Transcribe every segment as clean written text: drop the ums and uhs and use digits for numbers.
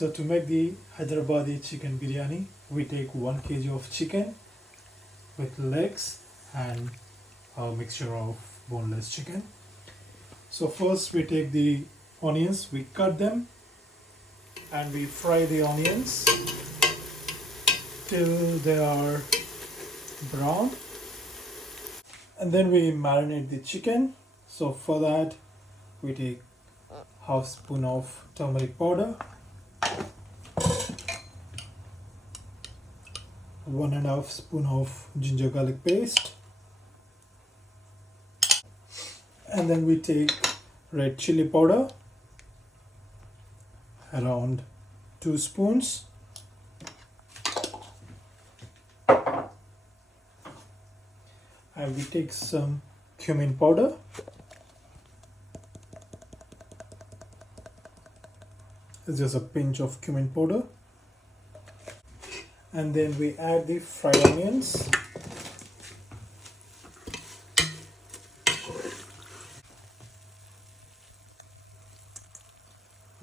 So to make the Hyderabadi chicken biryani, we take 1 kg of chicken with legs and a mixture of boneless chicken. So first we take the onions, we cut them and we fry the onions till they are brown. And then we marinate the chicken. So for that we take half spoon of turmeric powder, 1.5 spoon of ginger garlic paste, and then we take red chili powder, around 2 spoons, and we take some cumin powder, it's just a pinch of cumin powder, and then we add the fried onions.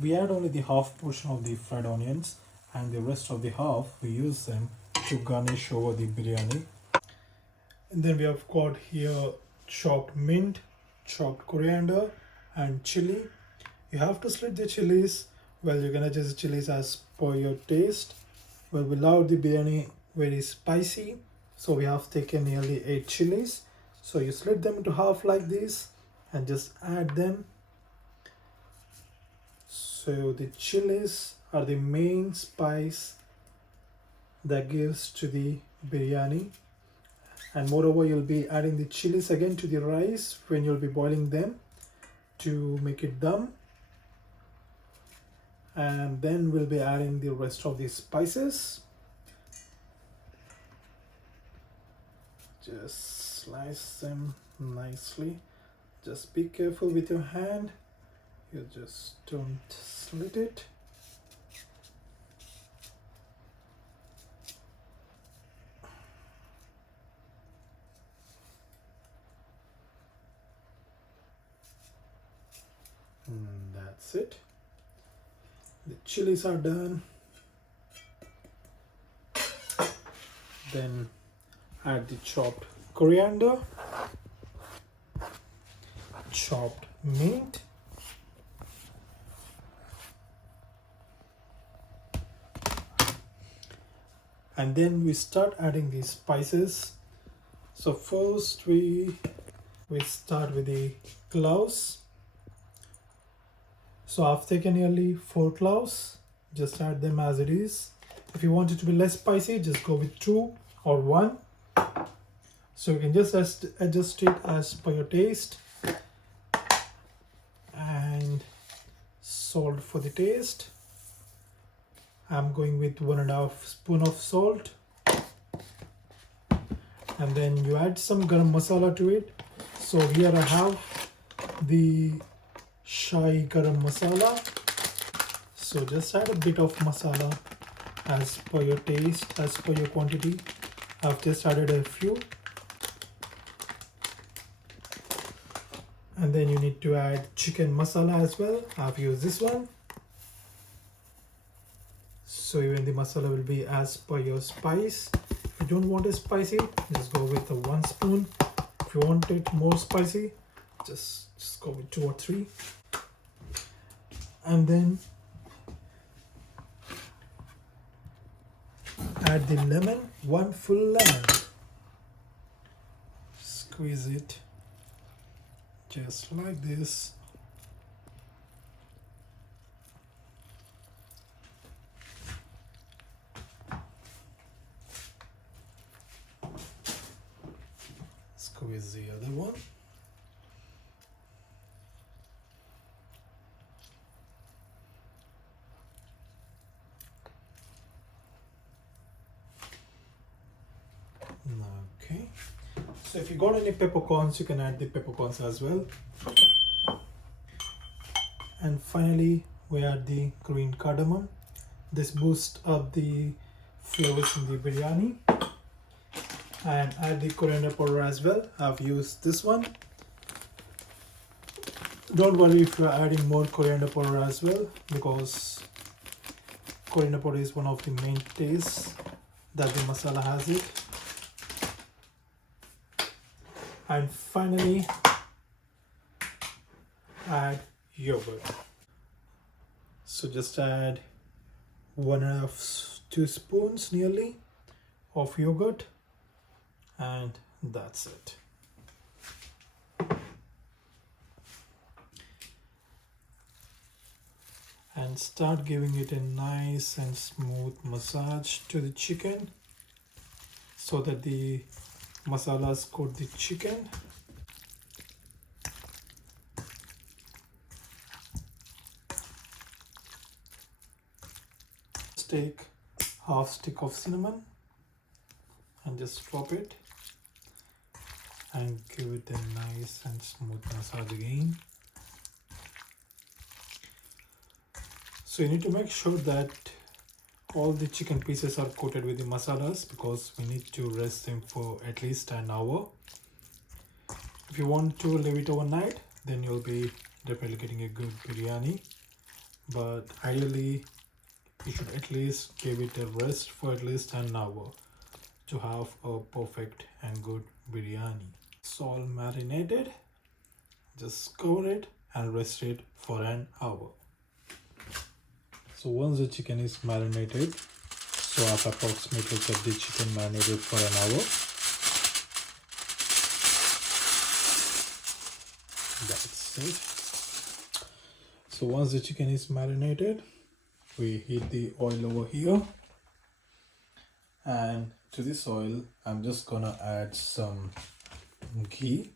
We add only the half portion of the fried onions, and the rest of the half we use them to garnish over the biryani. And then we have got here chopped mint, chopped coriander and chili. You have to split the chilies. Well, you can adjust the chilies as per your taste. Well, we love the biryani very spicy, so we have taken nearly 8 chilies. So you split them into half like this and just add them. So the chilies are the main spice that gives to the biryani, and moreover you'll be adding the chilies again to the rice when you'll be boiling them to make it dum, and then we'll be adding the rest of the spices. Just slice them nicely. Just be careful with your hand, you just don't slit it. And that's it. The chilies are done. Then add the chopped coriander, chopped mint, and then we start adding the spices. So first we start with the cloves. So I've taken nearly 4 cloves, just add them as it is. If you want it to be less spicy, just go with 2 or 1. So you can just adjust it as per your taste. And salt for the taste. I'm going with 1.5 spoon of salt. And then you add some garam masala to it. So here I have the Shai garam masala. So just add a bit of masala as per your taste, as per your quantity. I've just added a few. And then you need to add chicken masala as well. I've used this one. So even the masala will be as per your spice. If you don't want it spicy, just go with the 1 spoon. If you want it more spicy, just go with 2 or 3. And then add the lemon, 1 full lemon. Squeeze it just like this. Squeeze the other one. Okay. So if you got any peppercorns, you can add the peppercorns as well. And finally, we add the green cardamom. This boosts up the flavors in the biryani. And add the coriander powder as well. I've used this one. Don't worry if you're adding more coriander powder as well, because Coriander powder is one of the main tastes that the masala has it. And finally, add yogurt. So just add 1.5 teaspoons nearly of yogurt, and that's it. And start giving it a nice and smooth massage to the chicken so that the masalas coat the chicken. Take half stick of cinnamon and just drop it and give it a nice and smooth massage again. So you need to make sure that all the chicken pieces are coated with the masalas, because we need to rest them for at least an hour. If you want to leave it overnight, then you'll be definitely getting a good biryani, but ideally you should at least give it a rest for at least an hour to have a perfect and good biryani. It's all marinated. Just cover it and rest it for an hour. So once the chicken is marinated, so I've approximately kept the chicken marinated for an hour. That's it. So once the chicken is marinated, we heat the oil over here, and to this oil I'm just gonna add some ghee.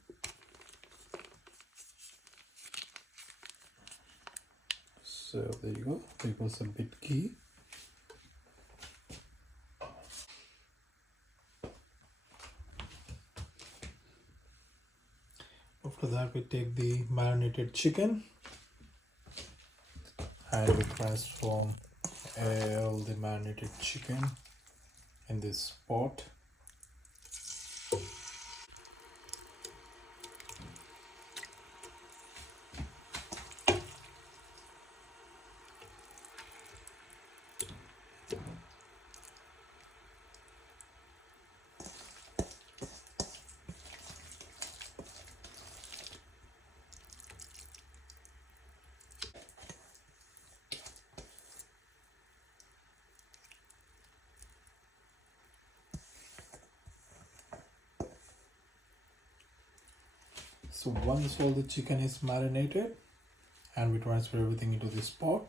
So there you go, there goes a bit ghee. After that, we take the marinated chicken and we transform all the marinated chicken in this pot. So once all the chicken is marinated and we transfer everything into this pot,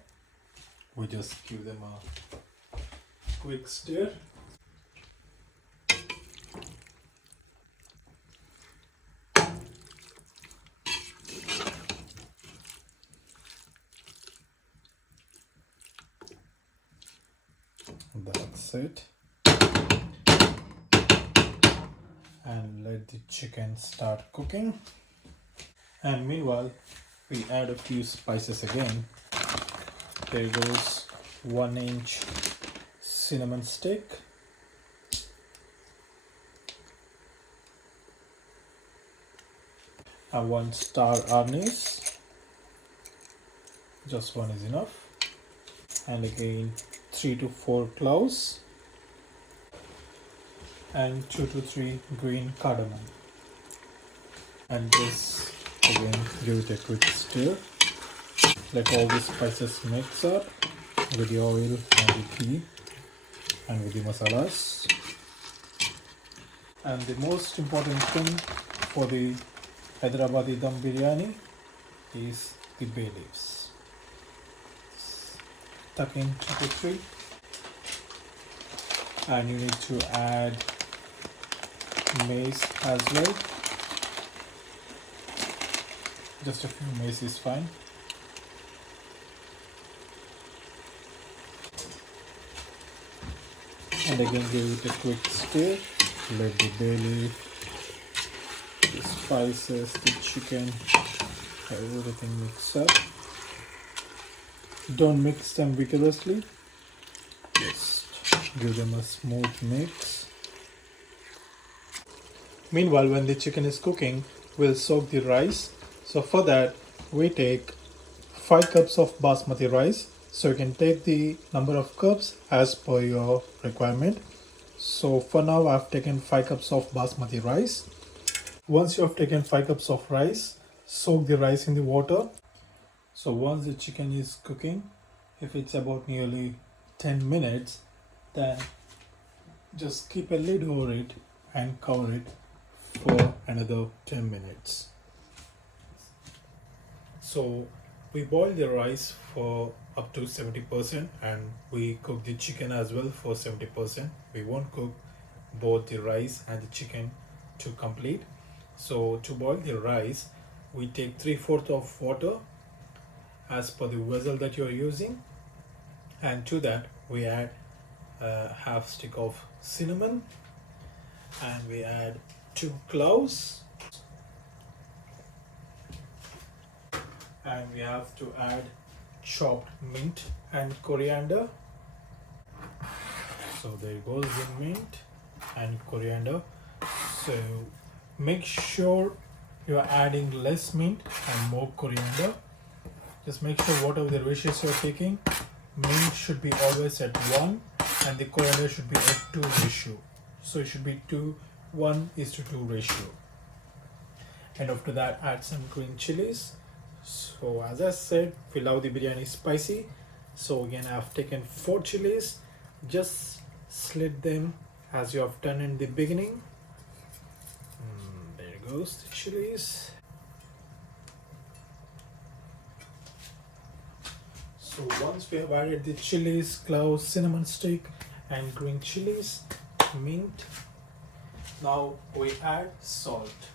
we just give them a quick stir. That's it. And let the chicken start cooking. And meanwhile, we add a few spices again. There goes 1-inch cinnamon stick, and 1 star anise. Just 1 is enough. And again 3 to 4 cloves and 2 to 3 green cardamom. And this again, give it a quick stir. Let all the spices mix up with the oil and the ghee and with the masalas. And the most important thing for the Hyderabadi Dum Biryani is the bay leaves. Tuck in 2 to 3. And you need to add mace as well. Just a few mace is fine. And again give it a quick stir. Let the bay leaf, the spices, the chicken, everything mix up. Don't mix them vigorously. Just give them a smooth mix. Meanwhile, when the chicken is cooking, we'll soak the rice. So for that, we take 5 cups of basmati rice. So you can take the number of cups as per your requirement. So for now I've taken 5 cups of basmati rice. Once you have taken 5 cups of rice, soak the rice in the water. So once the chicken is cooking, if it's about nearly 10 minutes, then just keep a lid over it and cover it for another 10 minutes. So we boil the rice for up to 70% and we cook the chicken as well for 70%. We won't cook both the rice and the chicken to complete. So to boil the rice, we take 3/4 of water as per the vessel that you are using, and to that we add a half stick of cinnamon, and we add 2 cloves, and we have to add chopped mint and coriander. So there goes the mint and coriander. So make sure you are adding less mint and more coriander. Just make sure whatever the ratios you are taking, mint should be always at 1 and the coriander should be at 2 ratio. So it should be 1:2 ratio. And after that add some green chilies. So as I said, we love the biryani spicy. So again I have taken 4 chilies. Just slit them as you have done in the beginning. There goes the chilies. So once we have added the chilies, cloves, cinnamon stick and green chilies, mint, now we add salt.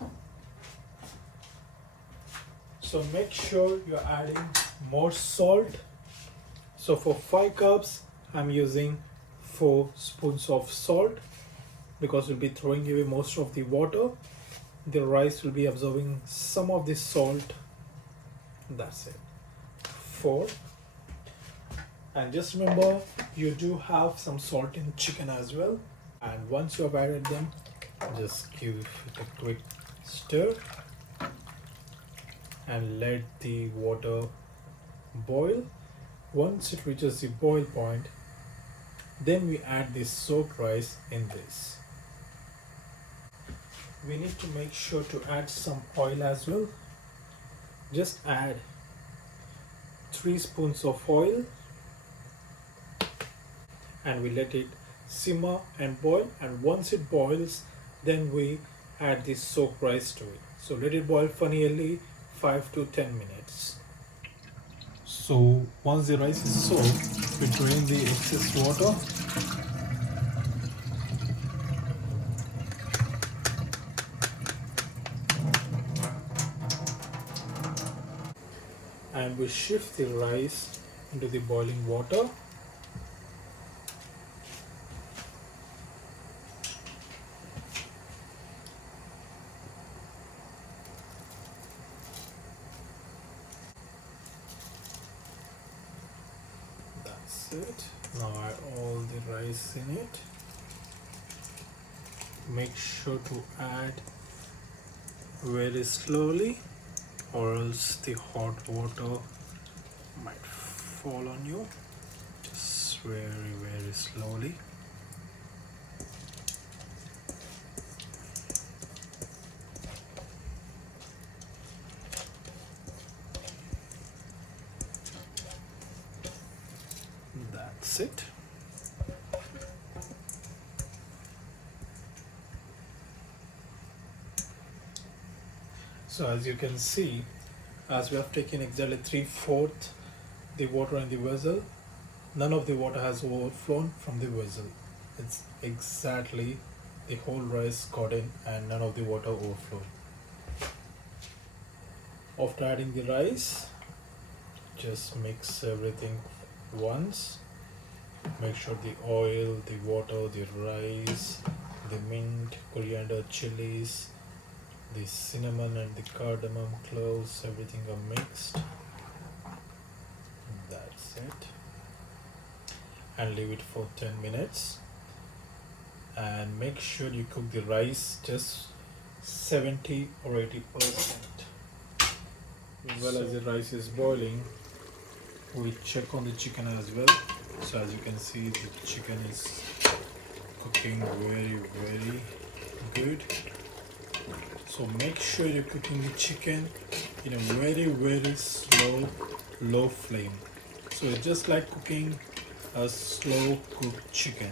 So make sure you're adding more salt. So for 5 cups I'm using 4 spoons of salt because we'll be throwing away most of the water. The rice will be absorbing some of the salt. That's it. 4. And just remember, you do have some salt in chicken as well. And once you have added them, just give it a quick stir and let the water boil. Once it reaches the boil point, then we add the soaked rice in this. We need to make sure to add some oil as well. Just add 3 spoons of oil and we let it simmer and boil, and once it boils then we add the soaked rice to it. So let it boil for nearly 5 to 10 minutes. So once the rice is soaked, we drain the excess water and we shift the rice into the boiling water. That's it. Now add all the rice in it. Make sure to add very slowly or else the hot water might fall on you. Just very slowly. That's it. So as you can see, as we have taken exactly 3/4 the water in the vessel, none of the water has overflown from the vessel. It's exactly the whole rice got in and none of the water overflowed. After adding the rice, just mix everything once. Make sure the oil, the water, the rice, the mint, coriander, chilies, the cinnamon and the cardamom cloves, everything are mixed. That's it. And leave it for 10 minutes. And make sure you cook the rice just 70 or 80%. As well as the rice is boiling, we check on the chicken as well. So as you can see, the chicken is cooking very good. So make sure you're cooking the chicken in a very slow, low flame. So it's just like cooking a slow cooked chicken.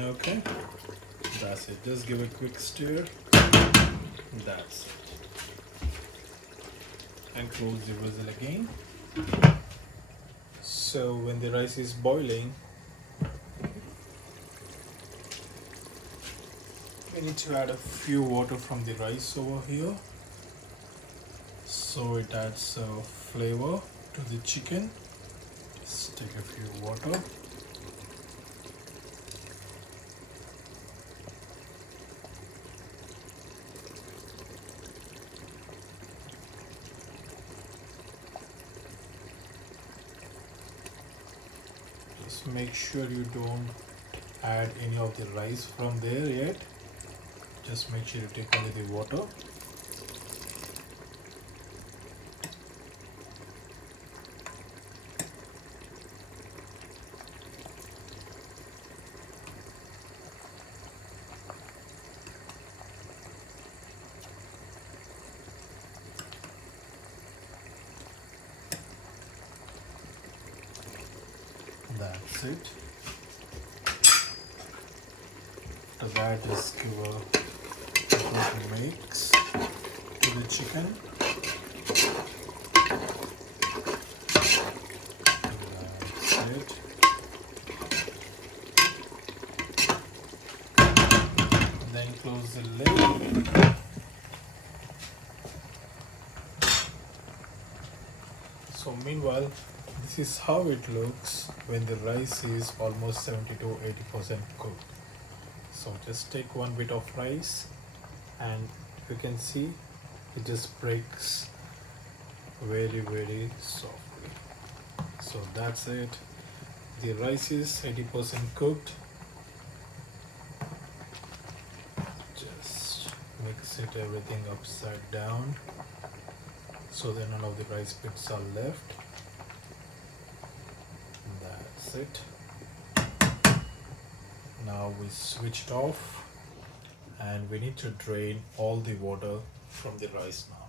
Okay, that's it. Just give a quick stir. That's it. And close the vessel again. So when the rice is boiling, we need to add a few water from the rice over here, so it adds flavor to the chicken. Just take a few water. Just make sure you don't add any of the rice from there yet. Just make sure you take only the water. That's it. After that, just give a good mix to the chicken. That's it. Then close the lid. So meanwhile, this is how it looks when the rice is almost 70 to 80% cooked. So just take one bit of rice, and you can see it just breaks very softly. So that's it. The rice is 80% cooked. Just mix it everything upside down so that none of the rice bits are left. That's it. Now we switch it off, and we need to drain all the water from the rice now.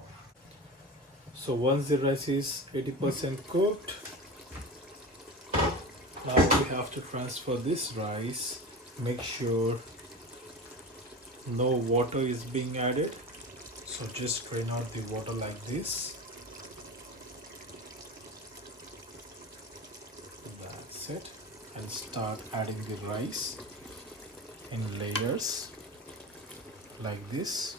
So once the rice is 80% cooked, now we have to transfer this rice. Make sure no water is being added. So just drain out the water like this. That's it. And start adding the rice in layers like this.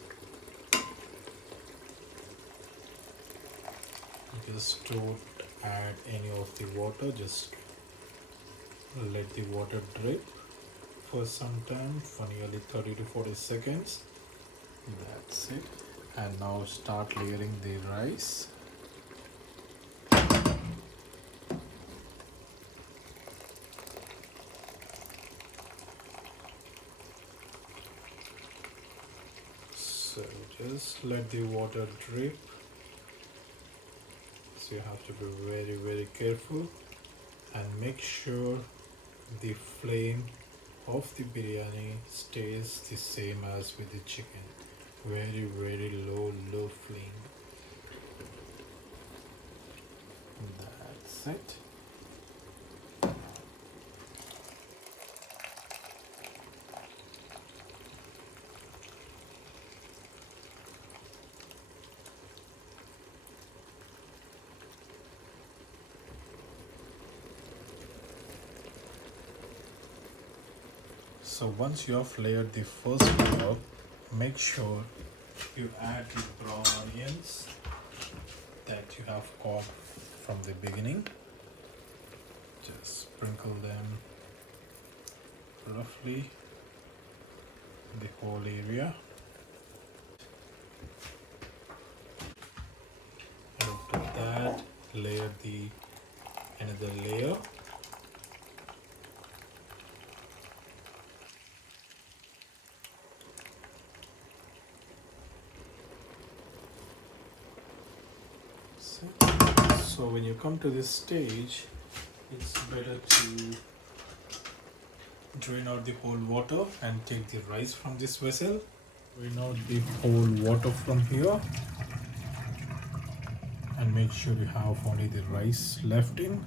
Just don't add any of the water, just let the water drip for some time, for nearly 30 to 40 seconds. That's it. And now start layering the rice. So just let the water drip. So you have to be very careful, and make sure the flame of the biryani stays the same as with the chicken. Very low flame. That's it. So once you have layered the first layer, make sure you add the brown onions that you have cut from the beginning. Just sprinkle them roughly the whole area. And after that, layer the another layer. So when you come to this stage, it's better to drain out the whole water and take the rice from this vessel. Drain out the whole water from here and make sure you have only the rice left in,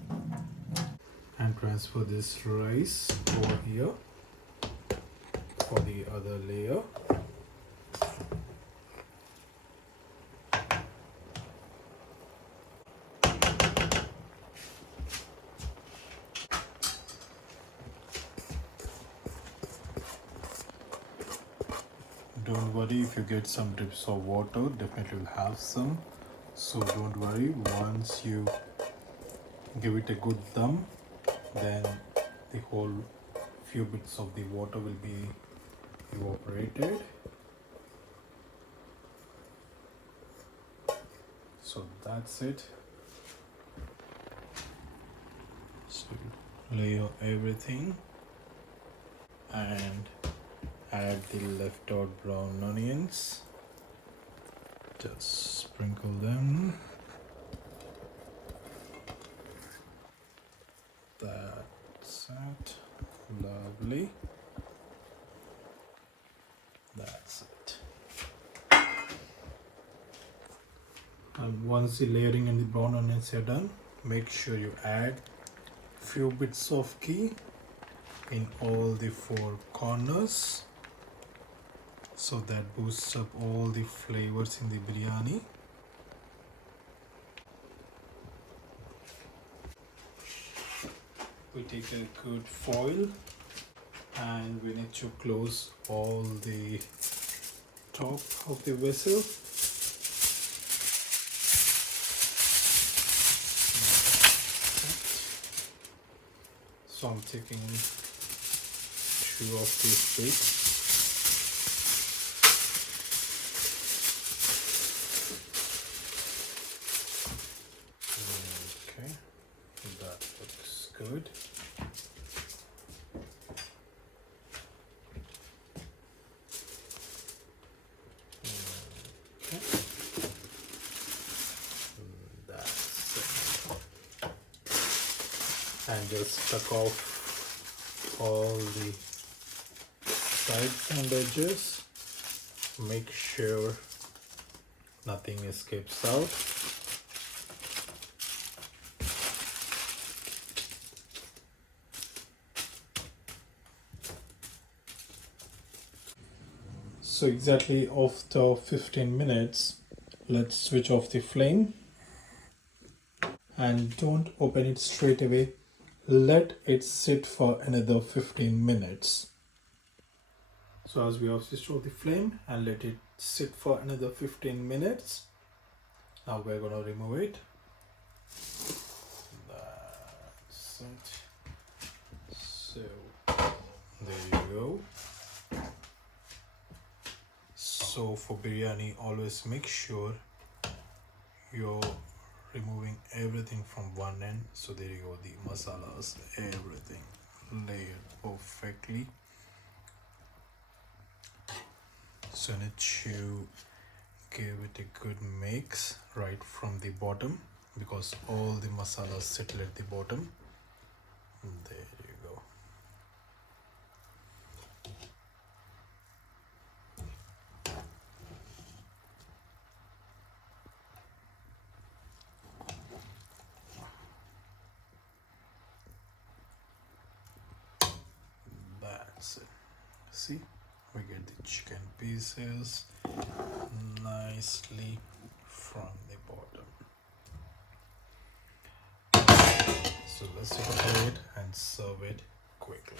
and transfer this rice over here for the other layer. Don't worry if you get some drips of water, definitely will have some, so don't worry. Once you give it a good dum, then the whole few bits of the water will be evaporated. So that's it. So layer everything and add the left out brown onions. Just sprinkle them. That's it. Lovely. That's it. And once the layering and the brown onions are done, make sure you add few bits of ghee in all the four corners, so that boosts up all the flavors in the biryani. We take a good foil and we need to close all the top of the vessel. So I'm taking two of these bits. Okay, that looks good. Okay, that's it. And just tuck off all the sides and edges. Make sure nothing escapes out. So exactly after 15 minutes, let's switch off the flame and don't open it straight away. Let it sit for another 15 minutes. So as we have switched off the flame and let it sit for another 15 minutes, now we're gonna remove it. That's it. So there you go. So for biryani, always make sure you're removing everything from one end. So there you go, the masalas, everything layered perfectly. So need to give it a good mix right from the bottom, because all the masalas settle at the bottom. There you go. That's it. See, we get the chicken pieces nicely from the bottom. So let's take a plate and serve it quickly.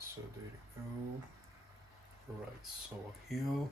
So there you go. Right, so here